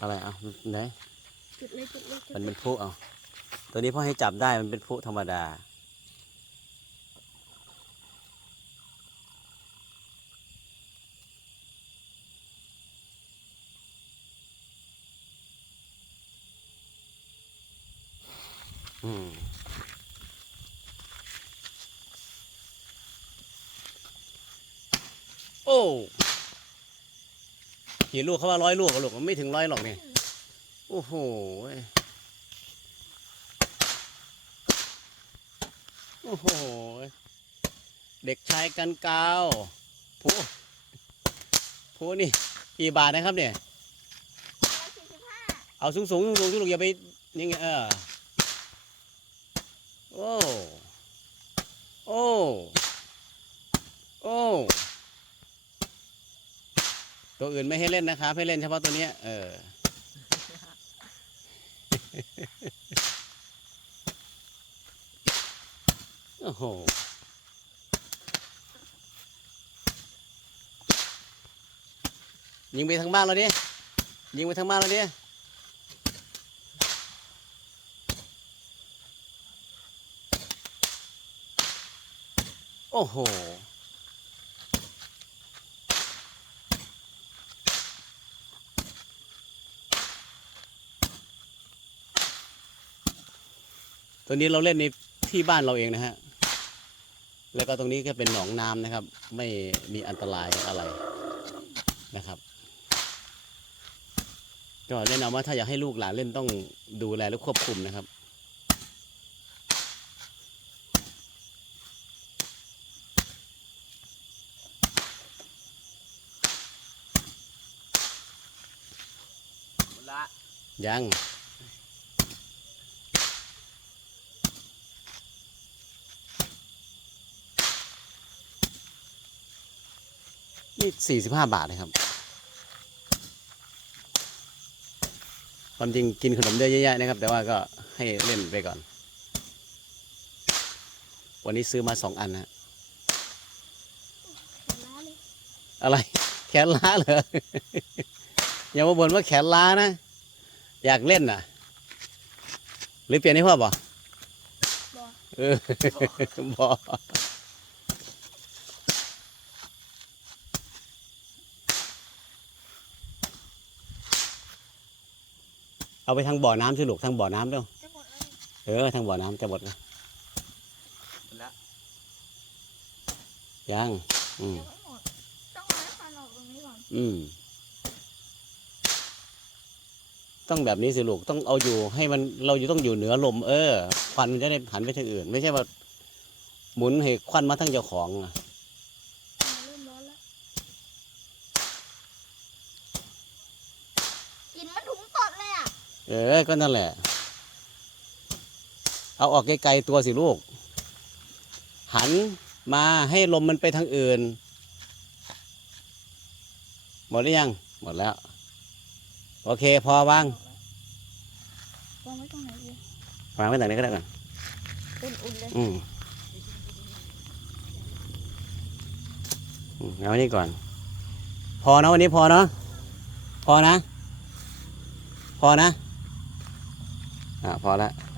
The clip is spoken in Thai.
อะไรเอาไหนจุดเลยจุดเลยจุดมันเลเป็ยนพลุเอาตัวนี้พ่อให้จับได้มันเป็นพลุธรรมดา อืมโอ้ กี่ลูกเขาว่าร้อยลูกอะลูกมันไม่ถึงร้อยหรอกเนี่ยโอ้โหโอ้โหเด็กชายกันกาวผู้ผู้นี่กี่บาทนะครับเนี่ยสี่สิบห้าเอาสูงสูงสูงสูงลูกอย่าไปนี่ไงเออโอ้โอ้ โอ้ ตัวอื่นไม่ให้เล่นนะครับ ให้เล่นเฉพาะตัวเนี้ย เออ โอ้โห ยิงไปทางบ้านเราดิ ยิงไปทางบ้านเราดิโอ้โห ตัวนี้เราเล่นในที่บ้านเราเองนะฮะ แล้วก็ตรงนี้ก็เป็นหนองน้ำนะครับ ไม่มีอันตรายอะไรนะครับ ก็แนะนำว่าถ้าอยากให้ลูกหลานเล่นต้องดูแลและควบคุมนะครับหมดละยัง นี่สี่สิบห้าบาทนะครับความจริงกินขนมได้เยอะแยะนะครับ แต่ว่าก็ให้เล่นไปก่อน วันนี้ซื้อมาสองอันนะล้าเลยอะไร แขนล้าเหรออย่ามาบ่นว่าแขนล้านะ อยากเล่นน่ะ หรือเปลี่ยนให้พ่อบ่บอกเออบ่ เอาไปทางบ่อน้ำสิลูกทางบ่อน้ำเด้วจะหมดแล้วนี่เออทางบ่อน้ำจะหมดแล้วหมดละยังอืมยังไม่หมด ต้องเอาให้ฟันออกตรงนี้ก่อนอืมต้องแบบนี้สิลูกต้องเอาอยู่ให้มันเราอยู่ต้องอยู่เหนือลมเออควันมันจะได้หันไปทางอื่น ไม่ใช่ว่าหมุนให้ควันมาทั้งเจ้าของอะ มันเริ่มร้อนแล้วกินมันถุงตด เลยอะเออ ก็นั่นแหละ เอาออกไกลๆตัวสิลูก หันมาให้ลมมันไปทางอื่น หมดหรือยัง หมดแล้ว โอเค พอวาง วางไว้ตรงไหนดีวางไว้ไหนก็ได้ก่อนอุ่นๆเลยอืมอืมเอาไว้นี่ก่อน พอนะวันนี้พอเนาะพอนะ พอนะ อะพอละ